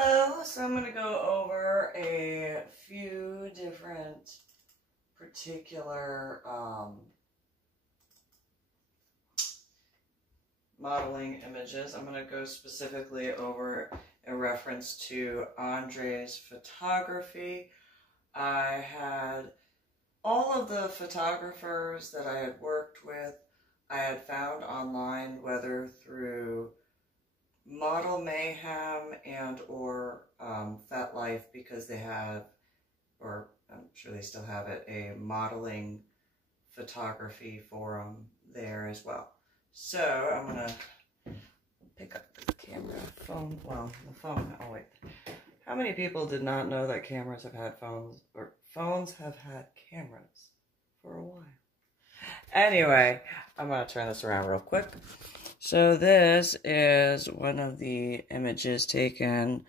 Hello, so I'm going to go over a few different particular modeling images. I'm going to go specifically over in reference to Andre's photography. I had all of the photographers that I had worked with, I had found online, whether through Model Mayhem and or FetLife, because they have, or I'm sure they still have it, a modeling photography forum there as well. So I'm gonna pick up the camera, phone, well, the phone, oh wait. How many people did not know that cameras have had phones, or phones have had cameras for a while? Anyway, I'm gonna turn this around real quick. So this is one of the images taken,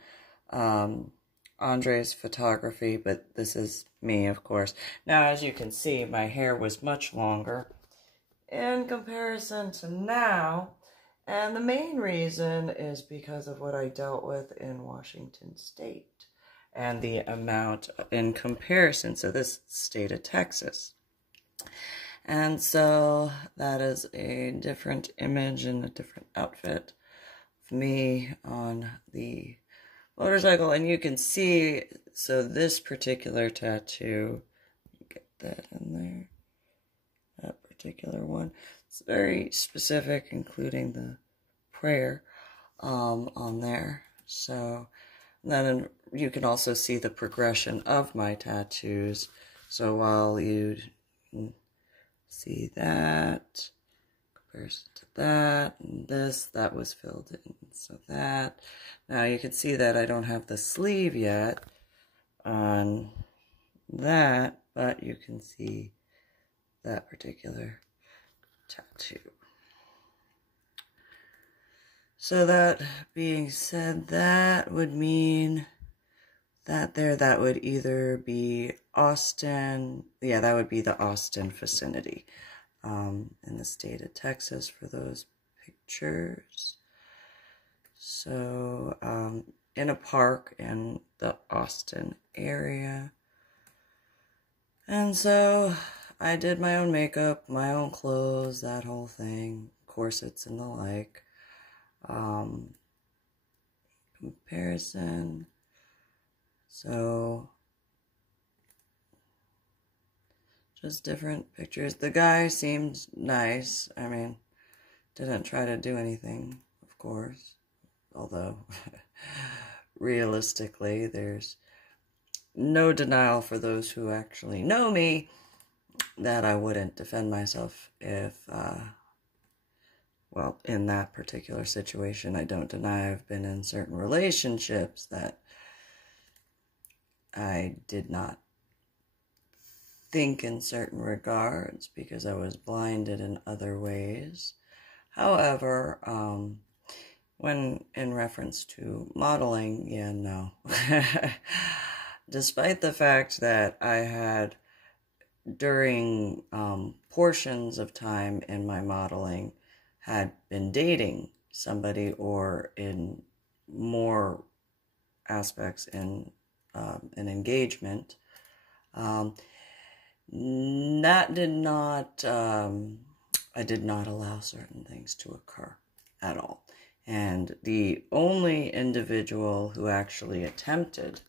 Andre's photography, but this is me, of course. Now, as you can see, my hair was much longer in comparison to now, and the main reason is because of what I dealt with in Washington State and the amount in comparison to this state of Texas. And so that is a different image and a different outfit of me on the motorcycle. And you can see, so this particular tattoo, get that in there, that particular one, it's very specific, including the prayer on there. So then you can also see the progression of my tattoos. So while you see that, comparison to that, and this, that was filled in, so that. Now you can see that I don't have the sleeve yet on that, but you can see that particular tattoo. So that being said, that would mean that there, that would either be Austin, yeah, that would be the Austin vicinity in the state of Texas for those pictures. So in a park in the Austin area. And so I did my own makeup, my own clothes, that whole thing, corsets and the like. Comparison. So, just different pictures. The guy seemed nice. I mean, didn't try to do anything, of course. Although, realistically, there's no denial for those who actually know me that I wouldn't defend myself if, well, in that particular situation. I don't deny I've been in certain relationships that I did not think in certain regards because I was blinded in other ways. However, when in reference to modeling, yeah, no. Despite the fact that I had, during portions of time in my modeling, had been dating somebody, or in more aspects in an engagement, that did not, I did not allow certain things to occur at all. And the only individual who actually attempted,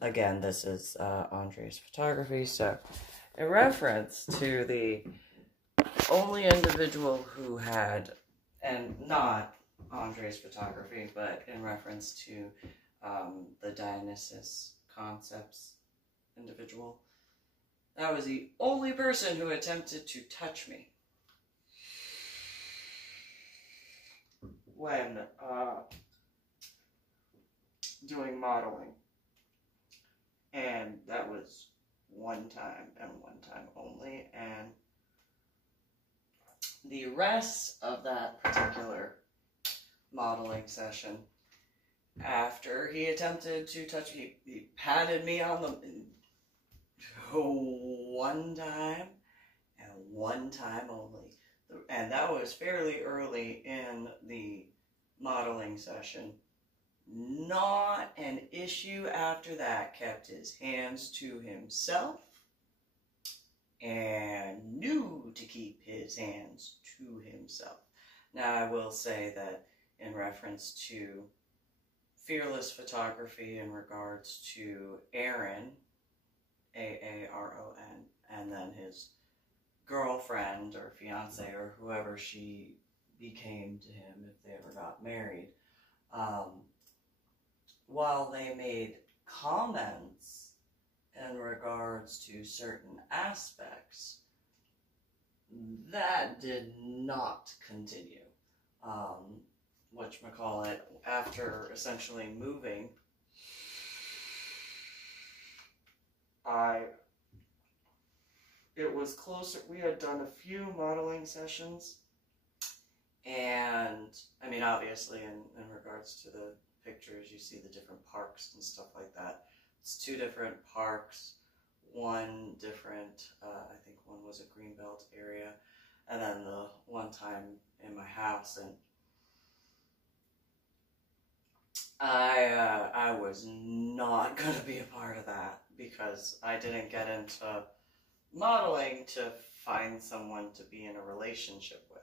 again, this is Andre's photography, so in reference to the only individual who had, and not Andre's photography, but in reference to the Dionysus Concepts individual, that was the only person who attempted to touch me when doing modeling. And that was one time and one time only. And the rest of that particular modeling session, after he attempted to touch me, he patted me on the one time and one time only. And that was fairly early in the modeling session. Not an issue after that. Kept his hands to himself and knew to keep his hands to himself. Now, I will say that in reference to fearless photography in regards to Aaron, Aaron, and then his girlfriend or fiance or whoever she became to him if they ever got married, while they made comments in regards to certain aspects, that did not continue. Whatchamacallit, after essentially moving, it was closer. We had done a few modeling sessions, and I mean, obviously, in regards to the pictures, you see the different parks and stuff like that. It's 2 different parks, one different, I think one was a Greenbelt area, and then the one time in my house, and I was not going to be a part of that because I didn't get into modeling to find someone to be in a relationship with.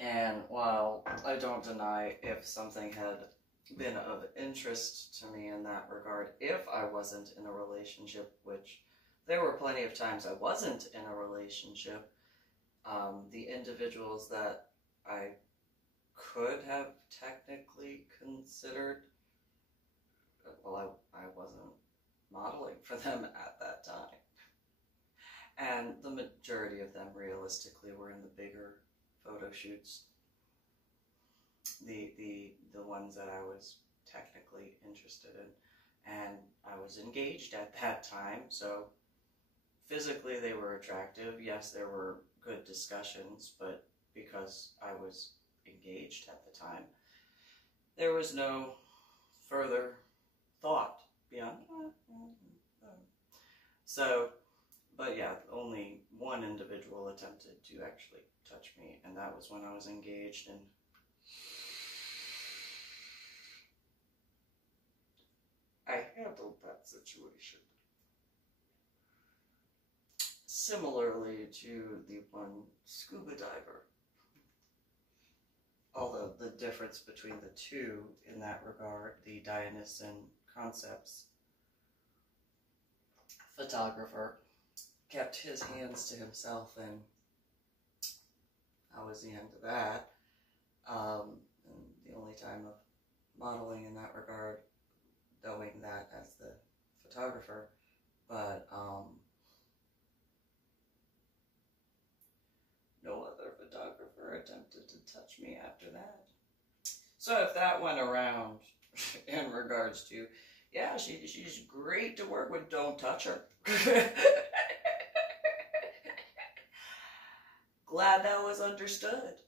And while I don't deny if something had been of interest to me in that regard, if I wasn't in a relationship, which there were plenty of times I wasn't in a relationship, the individuals that I could have technically considered, well, I wasn't modeling for them at that time. And the majority of them realistically were in the bigger photo shoots. The ones that I was technically interested in. And I was engaged at that time, so physically they were attractive. Yes, there were good discussions, but because I was engaged at the time, there was no further thought beyond that. So, but yeah, only one individual attempted to actually touch me, and that was when I was engaged, and I handled that situation similarly to the one scuba diver. Although the difference between the two in that regard, the Dionysian Concepts photographer kept his hands to himself, and I was the end of that. And the only time of modeling in that regard, knowing that as the photographer, but no other photographer attempted to touch me after that. So if that went around in regards to, yeah, she's great to work with, don't touch her. Glad that was understood.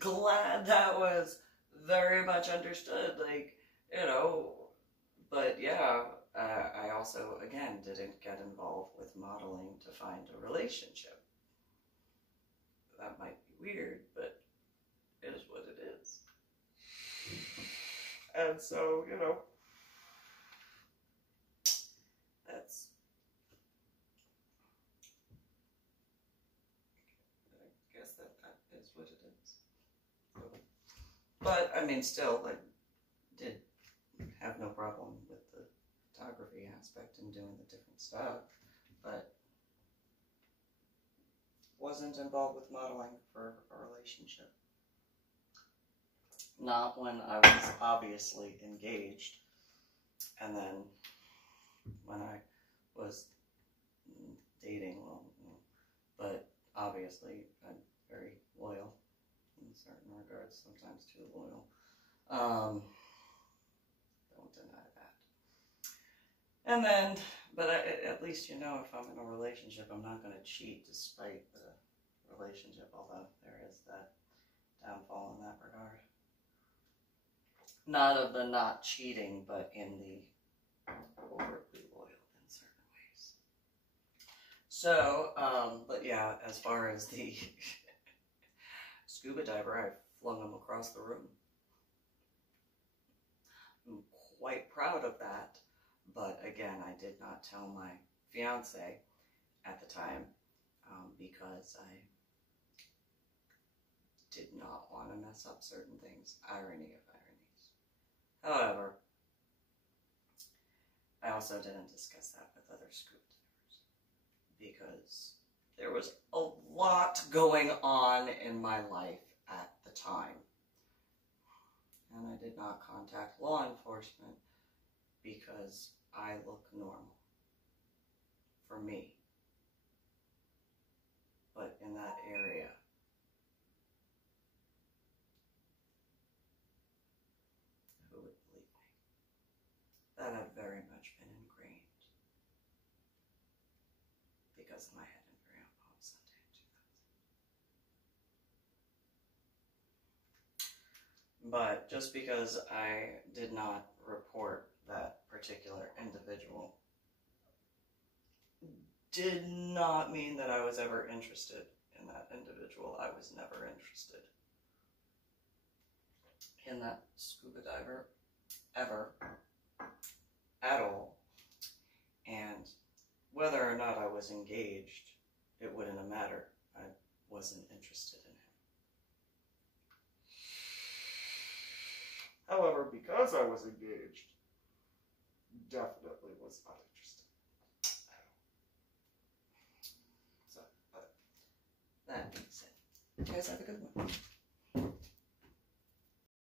Glad that was very much understood. Like, you know, but yeah, I also, again, didn't get involved with modeling to find a relationship. That might be weird, but it is what it is. And so, you know, that's, I guess that is what it is. But, I mean, still, I did have no problem with the photography aspect and doing the different stuff, but wasn't involved with modeling for a relationship. Not when I was obviously engaged, and then when I was dating, well, but obviously I'm very loyal in certain regards, sometimes too loyal. Don't deny that. And then, but at least, you know, if I'm in a relationship, I'm not going to cheat despite the relationship, although there is that downfall in that regard. Not of the not cheating, but in the overtly loyal in certain ways. So, but yeah, as far as the scuba diver, I flung him across the room. I'm quite proud of that. But again, I did not tell my fiance at the time because I did not want to mess up certain things. Irony of ironies. However, I also didn't discuss that with other scuba divers because there was a lot going on in my life at the time. And I did not contact law enforcement because I look normal for me. But in that area, who would believe me? That had very much been ingrained because of my head injury on Palm Sunday in 2000. But just because I did not report that particular individual did not mean that I was ever interested in that individual. I was never interested in that scuba diver ever, at all. And whether or not I was engaged, it wouldn't have mattered. I wasn't interested in him. However, because I was engaged, definitely was not interested. So, that being said, you guys have a good one.